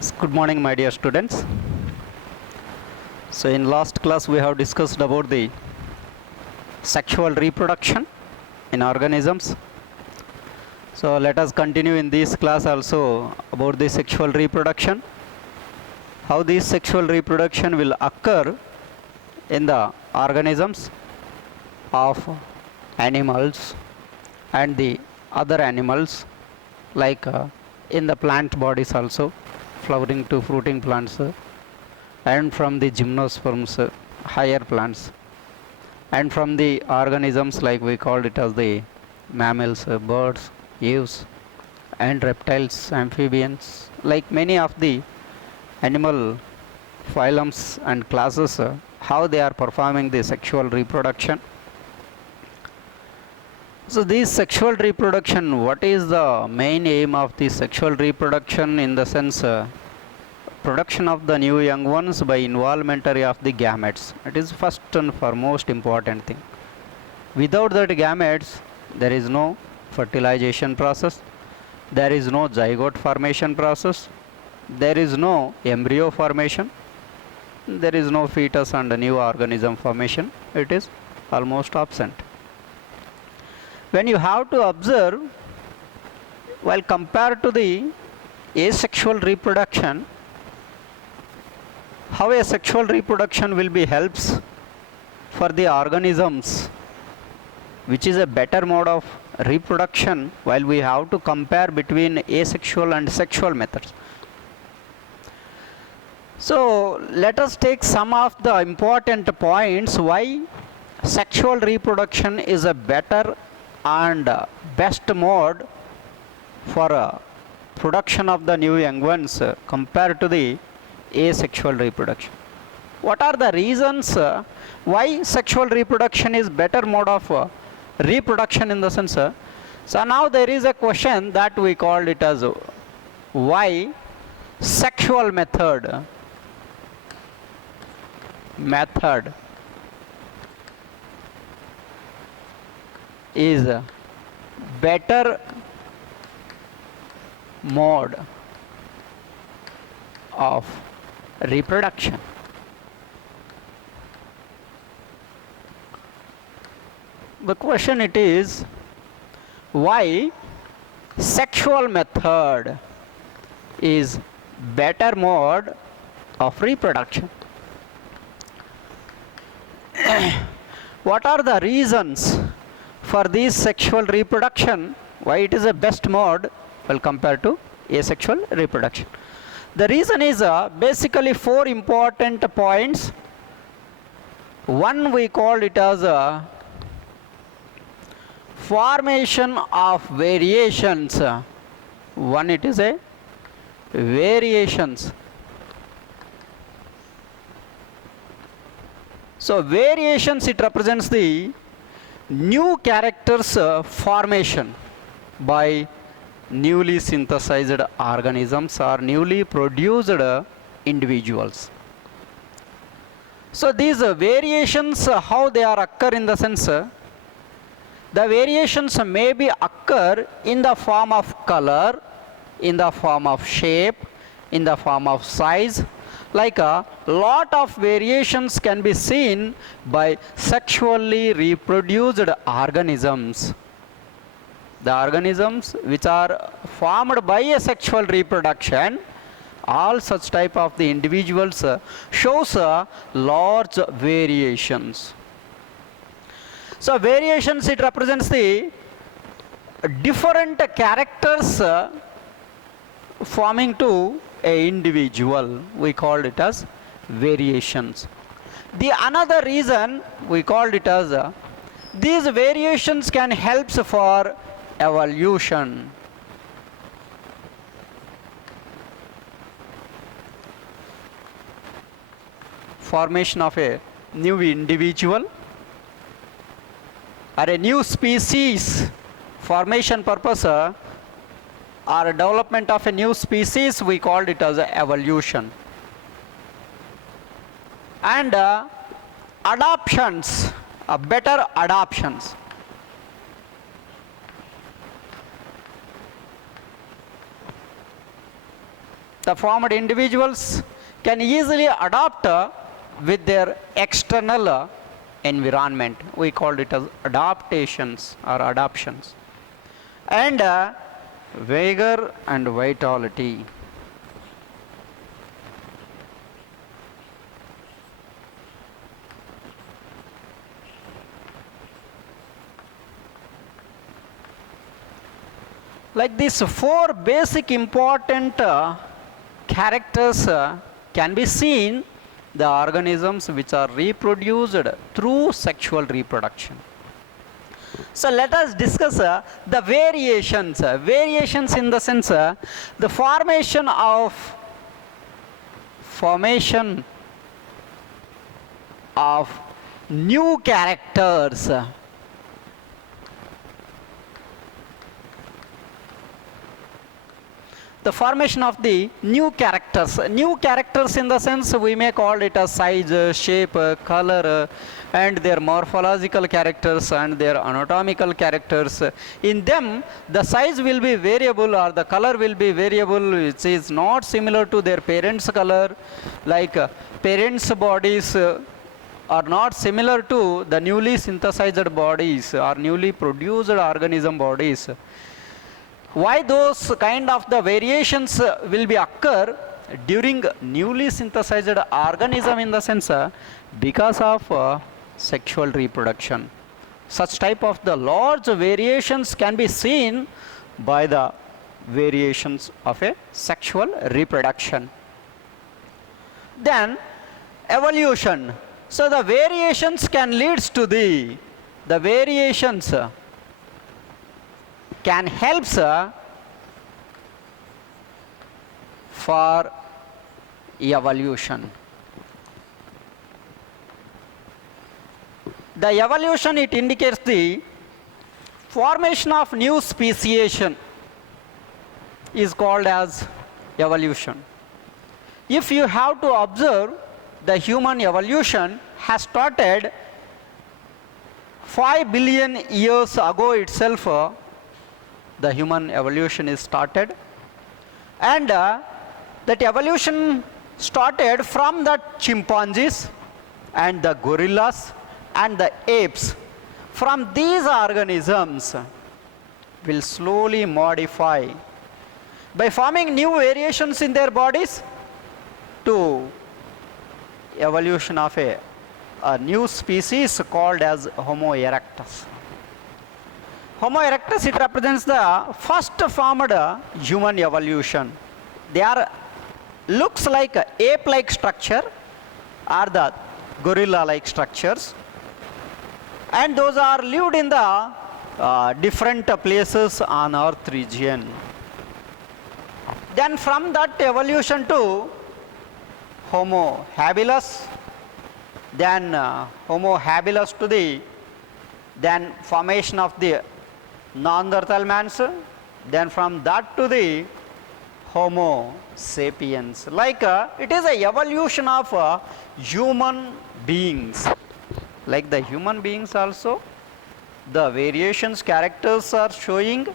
Good morning, my dear students. So, in last class, we have discussed about the sexual reproduction in organisms. So, let us continue in this class also about the sexual reproduction. How this sexual reproduction will occur in the organisms of animals and the other animals, like in the plant bodies also, flowering to fruiting plants, and from the gymnosperms, higher plants, and from the organisms like we called it as the mammals, birds, aves, and reptiles, amphibians, like many of the animal phylums and classes, how they are performing the sexual reproduction. So this sexual reproduction, what is the main aim of the sexual reproduction? In the sense, production of the new young ones by involuntary of the gametes. It is first and foremost important thing. Without that gametes, there is no fertilization process, there is no zygote formation process, there is no embryo formation, there is no fetus and new organism formation. It is almost absent. When you have to observe, while compared to the asexual reproduction, how a sexual reproduction will be helps for the organisms, which is a better mode of reproduction, while we have to compare between asexual and sexual methods. So let us take some of the important points why sexual reproduction is a better and best mode for production of the new young ones compared to the asexual reproduction. What are the reasons why sexual reproduction is better mode of reproduction in the sense? So now there is a question that we called it as why sexual method is a better mode of reproduction. The question it is, why sexual method is better mode of reproduction? What are the reasons for this sexual reproduction, why it is a best mode well compared to asexual reproduction? The reason is basically four important points. One, we call it as a formation of variations. One, it is a variations. So variations, it represents the new characters formation by newly synthesized organisms or newly produced individuals. So these variations, how they are occur in the sense, the variations may be occur in the form of color, in the form of shape, in the form of size. Like a lot of variations can be seen by sexually reproduced organisms. The organisms which are formed by a sexual reproduction, all such type of the individuals shows large variations. So variations, it represents the different characters forming to a individual. We called it as variations. The another reason we called it as these variations can help for evolution. Formation of a new individual or a new species, formation purpose or development of a new species, we called it as evolution. And adoptions, better adoptions. the formed individuals can easily adapt with their external environment. We called it as adaptations or adaptions. And vigor and vitality. Like these four basic important characters can be seen the organisms which are reproduced through sexual reproduction. So let us discuss the variations. Variations in the sense the formation of new characters. The formation of the new characters. New characters in the sense we may call it as size, shape, color, and their morphological characters and their anatomical characters. In them, the size will be variable or the color will be variable, which is not similar to their parents' color. Like parents' bodies are not similar to the newly synthesized bodies or newly produced organism bodies. Why those kind of the variations will be occur during newly synthesized organism in the sense because of sexual reproduction. Such type of the large variations can be seen by the variations of a sexual reproduction. Then evolution. So the variations can lead to the variations can help for evolution. The evolution, it indicates the formation of new speciation is called as evolution. If you have to observe, the human evolution has started 5 billion years ago itself. The human evolution is started, and that evolution started from the chimpanzees and the gorillas and the apes. From these organisms will slowly modify by forming new variations in their bodies to evolution of a new species called as Homo erectus. Homo erectus, it represents the first formed human evolution. They are looks like ape-like structure or the gorilla-like structures, and those are lived in the different places on Earth region. Then from that evolution to Homo habilis, then Homo habilis to the then formation of the Neanderthal mans, then from that to the Homo sapiens. Like it is a evolution of human beings. Like the human beings also, the variations characters are showing.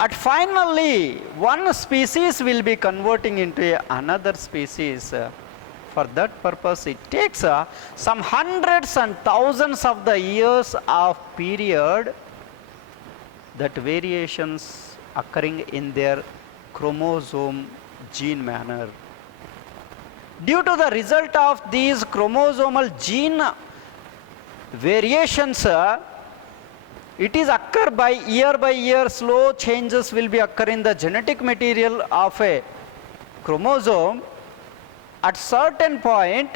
At finally, one species will be converting into another species. For that purpose, it takes some hundreds and thousands of the years of period, that variations occurring in their chromosome gene manner. Due to the result of these chromosomal gene variations, it is occur by year slow changes will be occur in the genetic material of a chromosome. At certain point,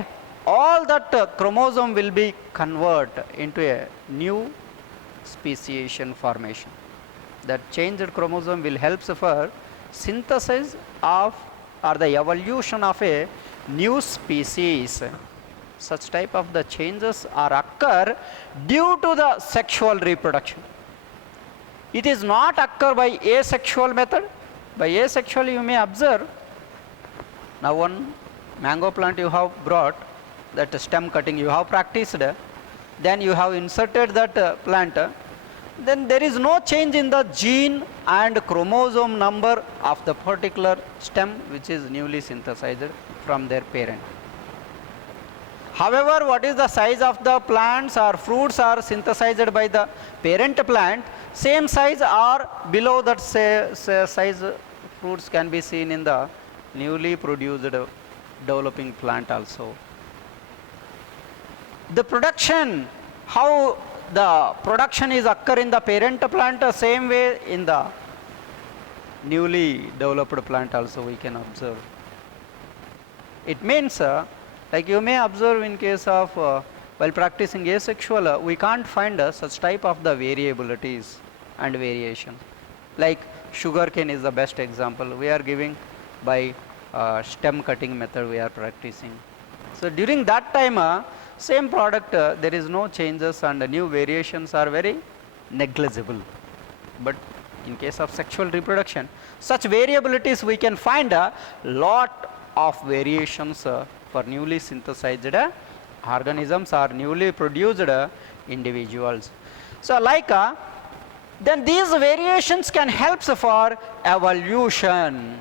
all that chromosome will be convert into a new speciation formation. That changed chromosome will help for synthesis of or the evolution of a new species. Such type of the changes are occur due to the sexual reproduction. It is not occur by asexual method. By asexual, you may observe, now one mango plant you have brought, that stem cutting you have practiced, then you have inserted that plant, then there is no change in the gene and chromosome number of the particular stem which is newly synthesized from their parent. However, what is the size of the plants or fruits are synthesized by the parent plant, same size or below that size fruits can be seen in the newly produced developing plant also. The production, how the production is occur in the parent plant, same way in the newly developed plant also we can observe. It means like you may observe in case of while practicing asexual, we can't find such type of the variabilities and variation. Like sugarcane is the best example. We are giving by stem cutting method we are practicing. So during that time, same product, there is no changes and new variations are very negligible. But in case of sexual reproduction, such variabilities we can find a lot of variations for newly synthesized organisms or newly produced individuals. So like then these variations can help for evolution.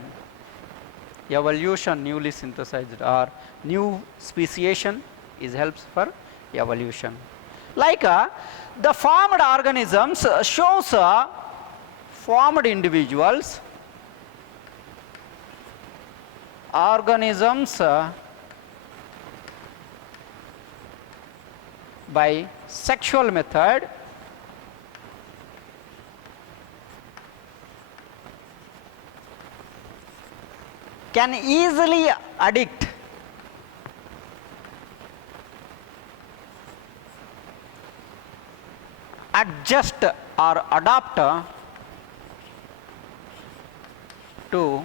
Evolution, newly synthesized or new speciation is helps for evolution. Like the formed organisms shows formed individuals, organisms by sexual method can easily addict adjust or adapt to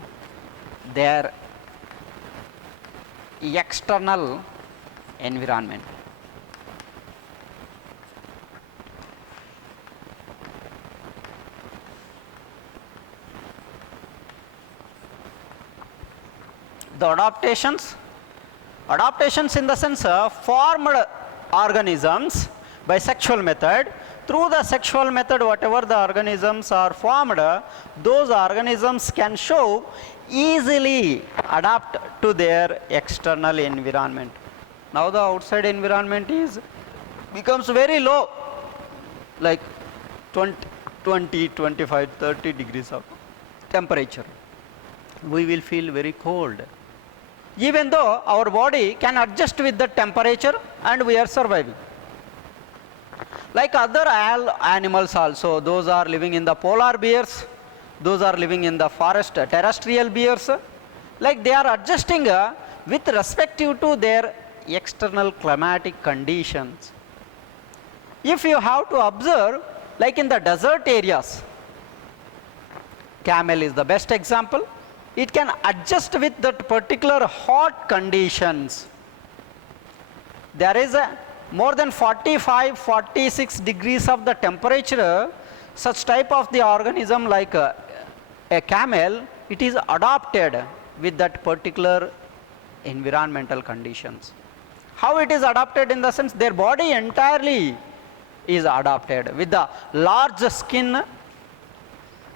their external environment. The adaptations in the sense of formed organisms by sexual method. Through the sexual method, whatever the organisms are formed, those organisms can show easily adapt to their external environment. Now the outside environment becomes very low, like 20, 25, 30 degrees of temperature. We will feel very cold. Even though our body can adjust with the temperature and we are surviving. Like other animals also, those are living in the polar bears, those are living in the forest terrestrial bears, like they are adjusting with respective to their external climatic conditions. If you have to observe, like in the desert areas, camel is the best example. It can adjust with that particular hot conditions. There is more than 45, 46 degrees of the temperature, such type of the organism like a camel, it is adapted with that particular environmental conditions. How it is adapted in the sense their body entirely is adapted with the large skin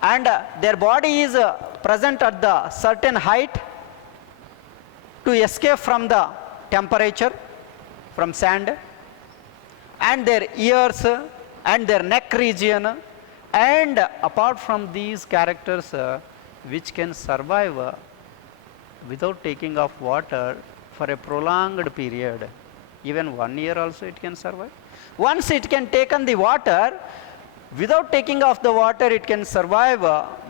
and their body is present at the certain height to escape from the temperature from sand, and their ears and their neck region, and apart from these characters which can survive without taking of water for a prolonged period, even 1 year also it can survive. Once it can take on the water, without taking off the water it can survive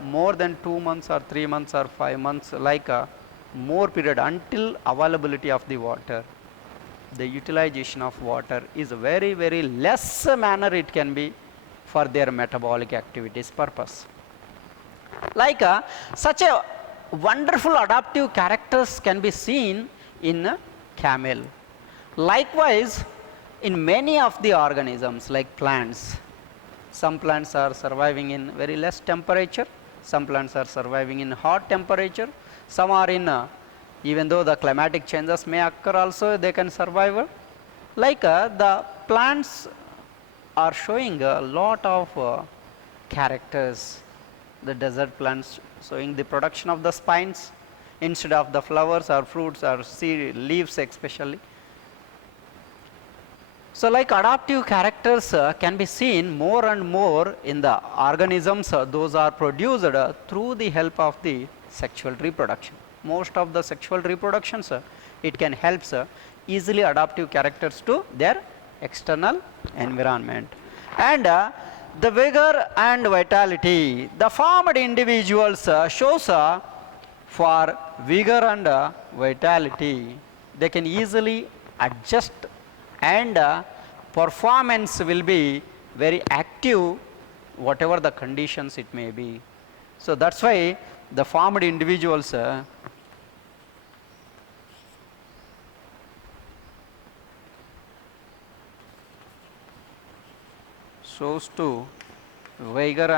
more than 2 months or 3 months or 5 months, like a more period until availability of the water. The utilization of water is very, very less manner it can be for their metabolic activities purpose. Like such a wonderful adaptive characters can be seen in camel. Likewise, in many of the organisms like plants, some plants are surviving in very less temperature, some plants are surviving in hot temperature, some are in even though the climatic changes may occur also, they can survive. Like the plants are showing a lot of characters. The desert plants showing the production of the spines instead of the flowers or fruits or seed leaves especially. So like adaptive characters can be seen more and more in the organisms, those are produced through the help of the sexual reproduction. Most of the sexual reproductions, it can help easily adaptive characters to their external environment. And the vigor and vitality, the formed individuals shows for vigor and vitality, they can easily adjust and performance will be very active whatever the conditions it may be. So that's why the formed individuals shows to vigor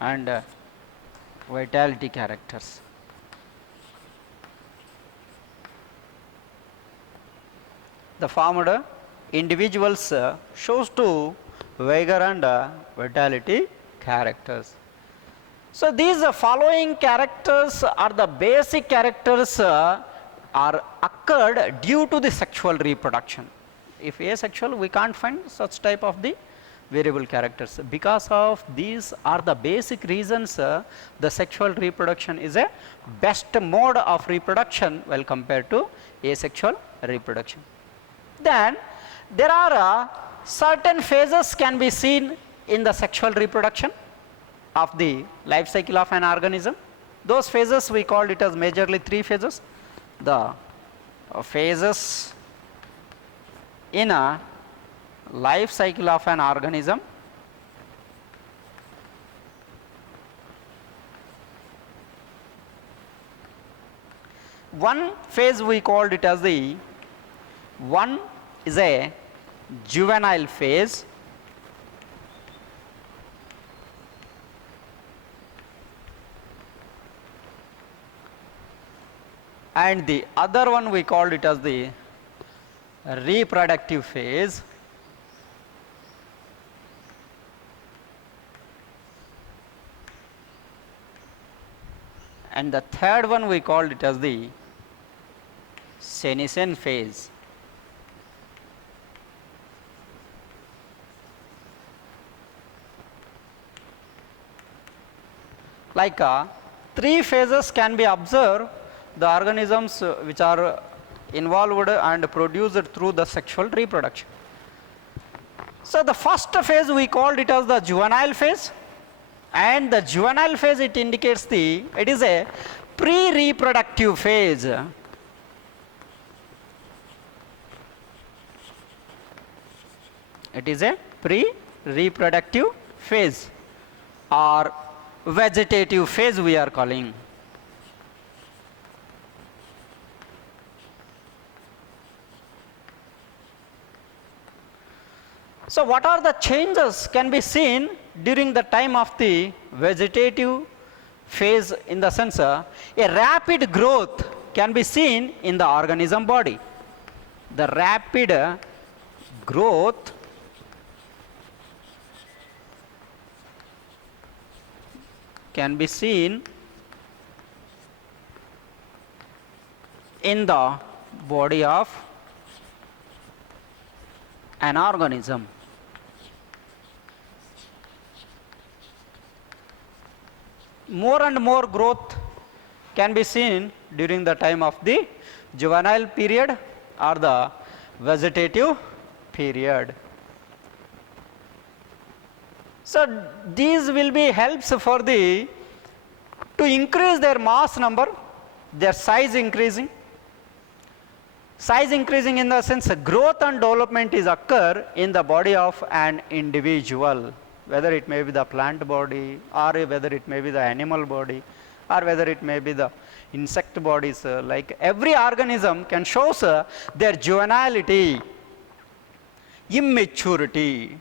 and vitality characters. The formed individuals shows to vigor and vitality characters. So these following characters are the basic characters are occurred due to the sexual reproduction. If asexual, we can't find such type of the variable characters. Because of these are the basic reasons the sexual reproduction is a best mode of reproduction while compared to asexual reproduction. Then there are certain phases can be seen in the sexual reproduction of the life cycle of an organism. Those phases we called it as majorly 3 phases. The phases in a life cycle of an organism. One phase we called it as the one is a juvenile phase, and the other one we called it as the reproductive phase, and the third one we called it as the senescent phase. Like 3 phases can be observed, the organisms which are involved and produced through the sexual reproduction. So the first phase we called it as the juvenile phase, and the juvenile phase it indicates it is a pre-reproductive phase. It is a pre-reproductive phase or vegetative phase we are calling. So what are the changes can be seen during the time of the vegetative phase, in the sense a rapid growth can be seen in the organism body. The rapid growth can be seen in the body of an organism. More and more growth can be seen during the time of the juvenile period or the vegetative period. So these will be helps for to increase their mass number, their size increasing. Size increasing in the sense growth and development is occur in the body of an individual, whether it may be the plant body or whether it may be the animal body or whether it may be the insect bodies. Like every organism can show their juvenility, immaturity.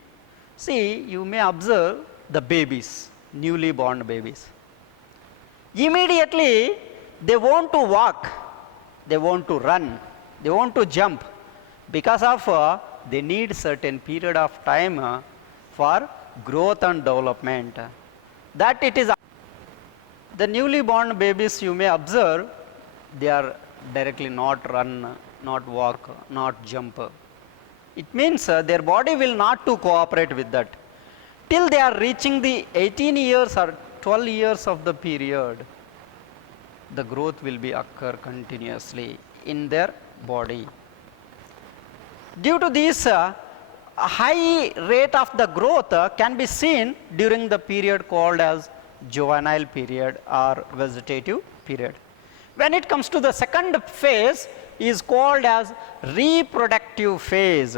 See, you may observe the babies, newly born babies. Immediately they want to walk, they want to run, they want to jump because of they need certain period of time for growth and development. That it is the newly born babies, you may observe, they are directly not run, not walk, not jump. It means their body will not to cooperate with that. Till they are reaching the 18 years or 12 years of the period, the growth will be occur continuously in their body. Due to this high rate of the growth can be seen during the period called as juvenile period or vegetative period. When it comes to the second phase is called as reproductive phase.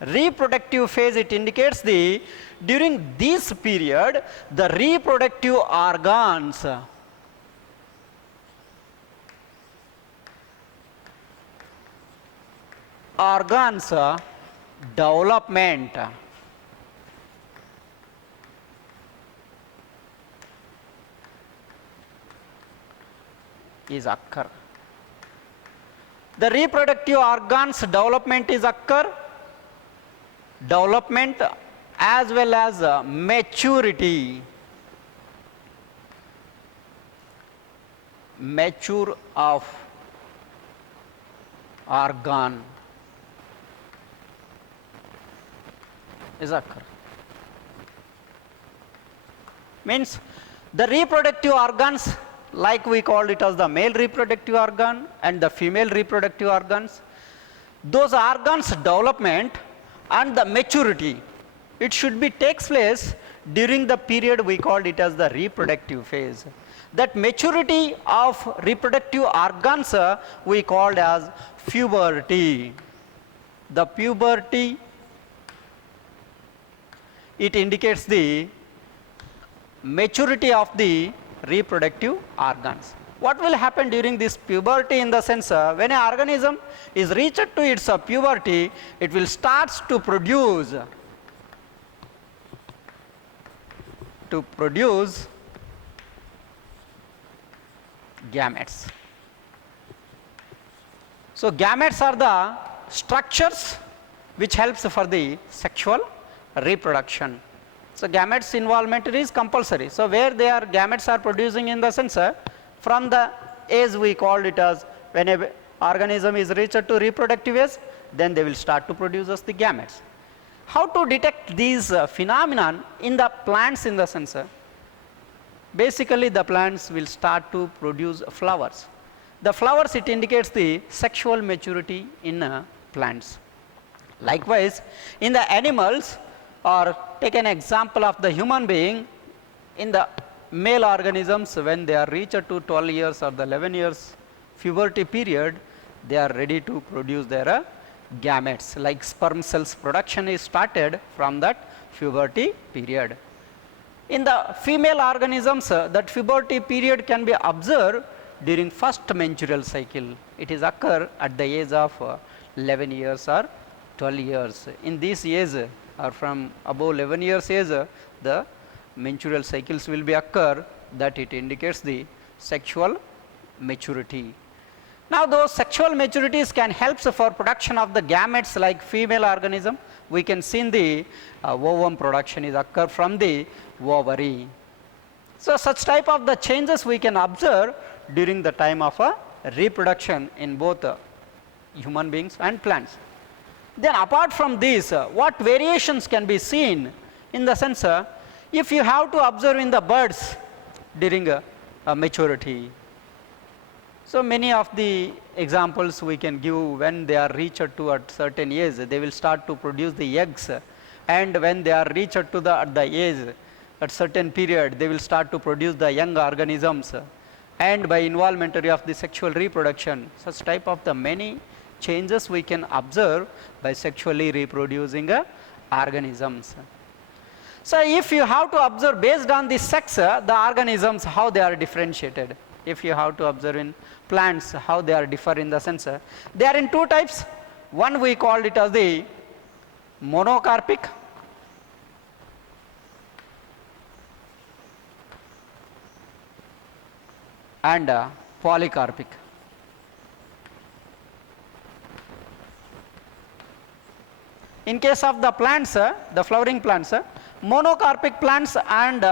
Reproductive phase, it indicates the during this period the reproductive organs development is occur. The reproductive organs development is occur, development as well as maturity, mature of organ is occur. Means the reproductive organs, like we called it as the male reproductive organ and the female reproductive organs, those organs development and the maturity, it should be takes place during the period we called it as the reproductive phase. That maturity of reproductive organs we called as puberty. The puberty, it indicates the maturity of the reproductive organs. What will happen during this puberty in the sense when an organism is reached to its puberty, it will start to produce gametes. So gametes are the structures which helps for the sexual reproduction. So gametes involvement is compulsory. So where they are gametes are producing in the sense from the age we called it as when a organism is reached to reproductive age, then they will start to produce us the gametes. How to detect these phenomenon in the plants in the sense? Basically the plants will start to produce flowers. The flowers, it indicates the sexual maturity in plants. Likewise in the animals, or take an example of the human being, in the male organisms when they are reached to 12 years or the 11 years puberty period, they are ready to produce their gametes, like sperm cells production is started from that puberty period. In the female organisms, that puberty period can be observed during first menstrual cycle. It is occur at the age of 11 years or 12 years. In this age or from above 11 years age, the menstrual cycles will be occur, that it indicates the sexual maturity. Now those sexual maturities can help for production of the gametes like female organism. We can see in the ovum production is occur from the ovary. So such type of the changes we can observe during the time of a reproduction in both human beings and plants. Then apart from this, what variations can be seen in the sense, if you have to observe in the birds during maturity. So many of the examples we can give, when they are reached to a certain age, they will start to produce the eggs, and when they are reached to the age at certain period, they will start to produce the young organisms, and by involvement of the sexual reproduction, such type of the many changes we can observe by sexually reproducing organisms. So if you have to observe based on the sex, the organisms, how they are differentiated. If you have to observe in plants, how they are differ in the sense, they are in two types. One we called it as the monocarpic, and polycarpic. In case of the plants, the flowering plants, monocarpic plants and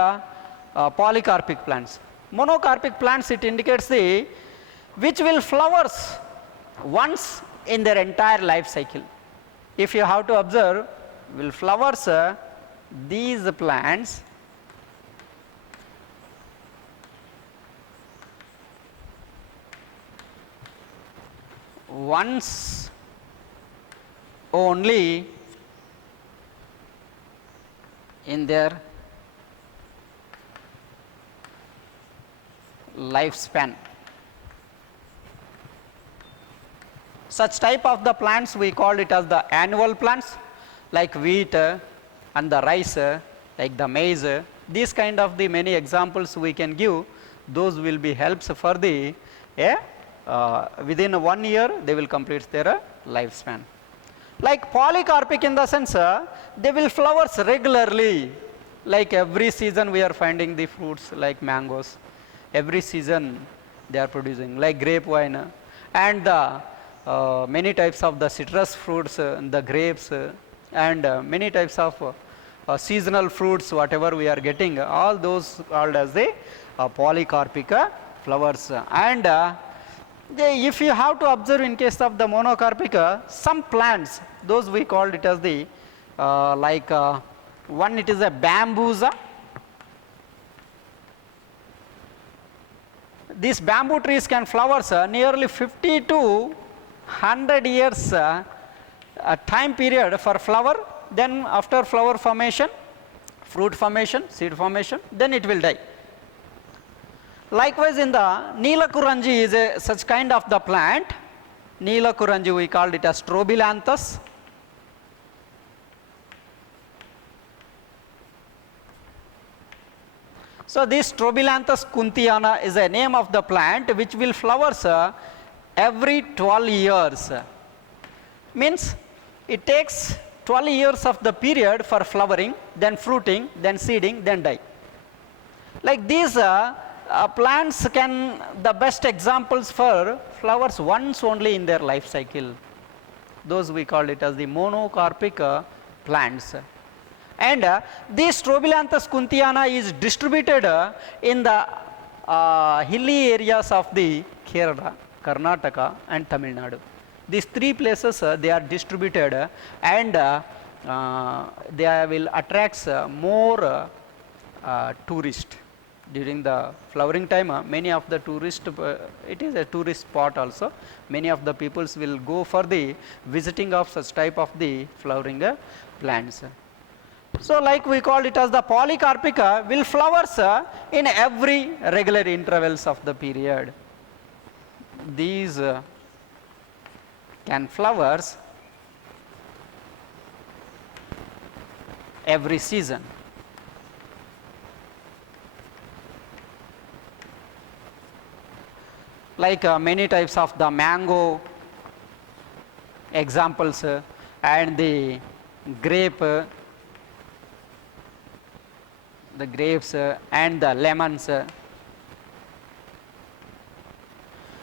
polycarpic plants. Monocarpic plants, it indicates the which will flowers once in their entire life cycle. If you have to observe, will flowers these plants once only in their lifespan. Such type of the plants we call it as the annual plants, like wheat and the rice, like the maize. These kind of the many examples we can give, those will be helps for the within 1 year they will complete their lifespan. Like polycarpic in the sense, they will flowers regularly, like every season we are finding the fruits like mangoes, every season they are producing, like grape wine and the many types of the citrus fruits, the grapes and many types of seasonal fruits, whatever we are getting, all those called as the polycarpic flowers. And if you have to observe in case of the monocarpic, some plants, those we called it as the one it is a bambusa. These bamboo trees can flowers nearly 50 to 100 years time period for flower, then after flower formation, fruit formation, seed formation, then it will die. Likewise in the Neelakuranji is a such kind of the plant. Neelakuranji we called it as Strobilanthes. So this Strobilanthes kuntiana is a name of the plant which will flowers every 12 years. Means it takes 12 years of the period for flowering, then fruiting, then seeding, then die. Like these plants can the best examples for flowers once only in their life cycle. Those we call it as the monocarpic plants. And this Strobilanthes kuntiana is distributed in the hilly areas of the Kerala, Karnataka and Tamil Nadu. These three places they are distributed and they will attract more tourists. During the flowering time, many of the tourists, it is a tourist spot also, many of the peoples will go for the visiting of such type of the flowering plants. So like we call it as the polycarpic will flowers in every regular intervals of the period. These can flowers every season. Like many types of the mango examples and the grape, the grapes and the lemons.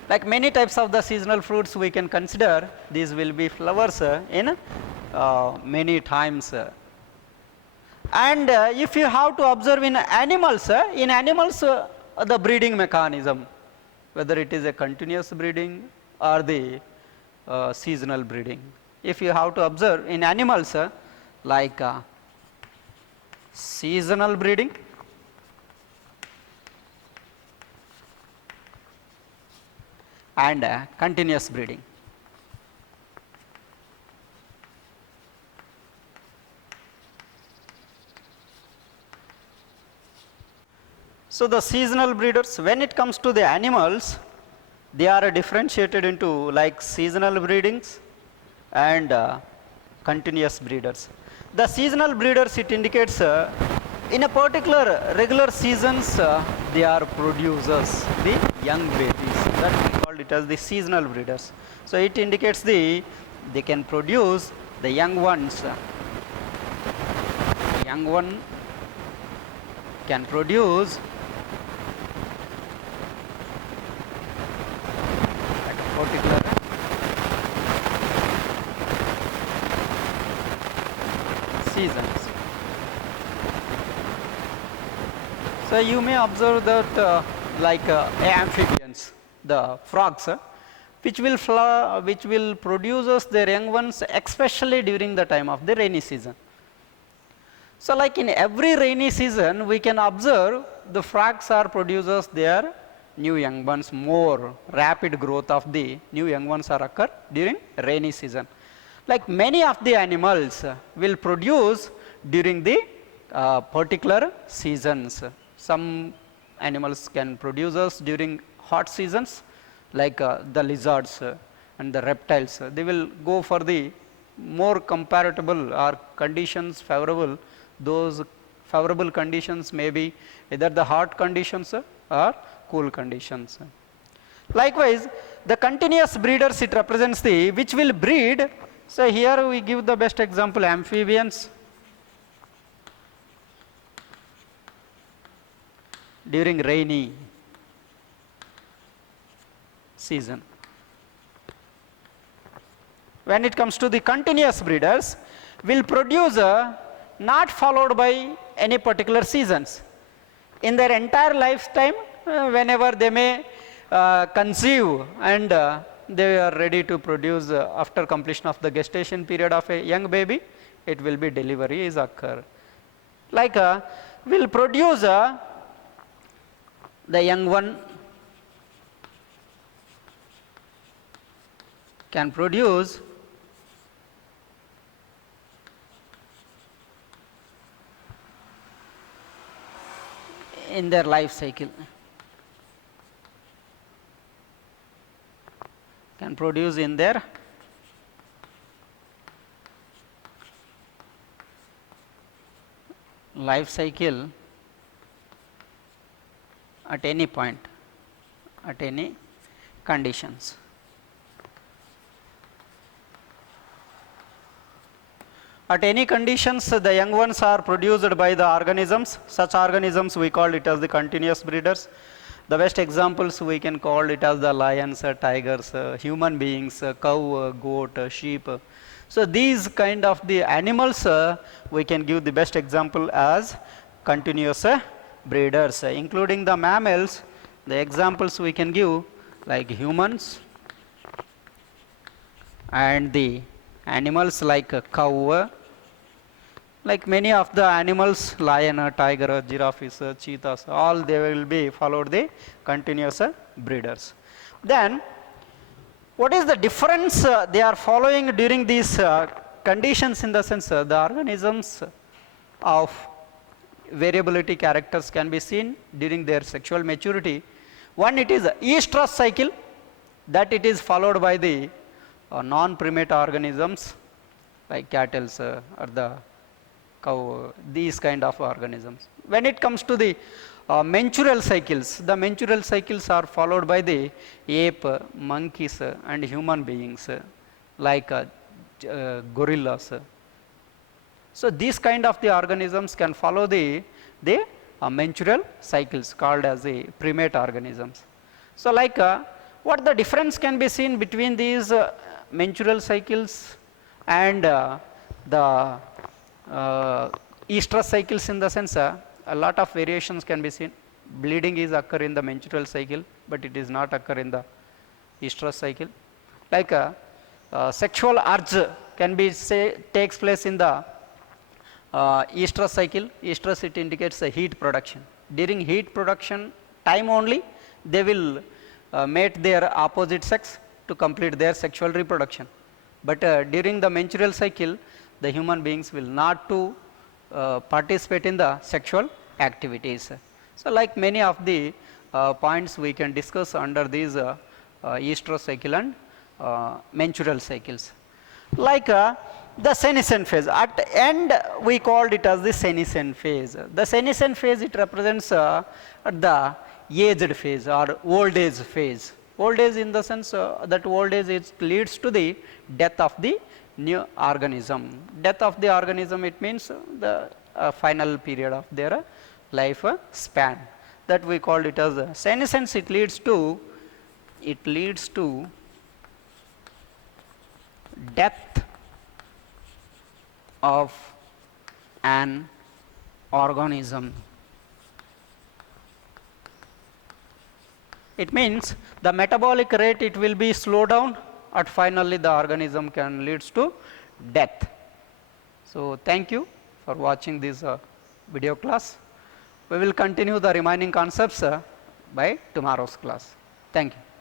Like many types of the seasonal fruits we can consider, these will be flowers in many times. And if you have to observe in animals the breeding mechanism, whether it is a continuous breeding or the seasonal breeding. If you have to observe in animals like seasonal breeding and continuous breeding. So the seasonal breeders, when it comes to the animals, they are differentiated into like seasonal breedings and continuous breeders. The seasonal breeders, it indicates in a particular regular seasons they are producers, the young babies, that we call it as the seasonal breeders. So it indicates they can produce the young ones. The young one can produce particular seasons. So you may observe that amphibians, the frogs, which will produce their young ones especially during the time of the rainy season. So like in every rainy season, we can observe the frogs are producers their new young ones, more rapid growth of the new young ones are occur during rainy season. Like many of the animals will produce during the particular seasons. Some animals can produce us during hot seasons, like the lizards and the reptiles. They will go for the more comparable or conditions favorable. Those favorable conditions may be either the hot conditions or cool conditions. Likewise, the continuous breeders, it represents the which will breed. So here we give the best example, amphibians during rainy season. When it comes to the continuous breeders, will produce not followed by any particular seasons. In their entire lifetime, whenever they may conceive and they are ready to produce after completion of the gestation period of a young baby, it will be delivery is occur. Like will produce the young one can produce in their life cycle, can produce in their life cycle at any point, at any conditions. At any conditions, the young ones are produced by the organisms. Such organisms we call it as the continuous breeders. The best examples we can call it as the lions, tigers, human beings, cow, goat, sheep. So these kind of the animals we can give the best example as continuous breeders, including the mammals. The examples we can give like humans and the animals like a cow, like many of the animals, lion, tiger, giraffes, cheetahs, all they will be followed the continuous breeders. Then what is the difference they are following during these conditions, in the sense the organisms of variability characters can be seen during their sexual maturity. One, it is estrus cycle, that it is followed by the non-primate organisms like cattle or the cow, these kind of organisms. When it comes to the menstrual cycles, the menstrual cycles are followed by the ape, monkeys and human beings like gorillas. So these kind of the organisms can follow the menstrual cycles called as the primate organisms. So like what the difference can be seen between these menstrual cycles and the estrus cycles, in the sense a lot of variations can be seen. Bleeding is occur in the menstrual cycle, but it is not occur in the estrus cycle. Like sexual urge can be takes place in the estrus cycle. Estrus, it indicates the heat production. During heat production time only they will mate their opposite sex to complete their sexual reproduction. But during the menstrual cycle, the human beings will not to participate in the sexual activities. So like many of the points we can discuss under these estrus cycle and menstrual cycles. Like the senescent phase, at end we called it as the senescent phase. The senescent phase, it represents the aged phase or old age phase. Old age in the sense that old age, it leads to the death of the new organism. Death of the organism, it means the final period of their life span. That we called it as senescence. It leads to death of an organism. It means the metabolic rate, it will be slow down, and finally the organism can leads to death. So thank you for watching this video class. We will continue the remaining concepts by tomorrow's class. Thank you.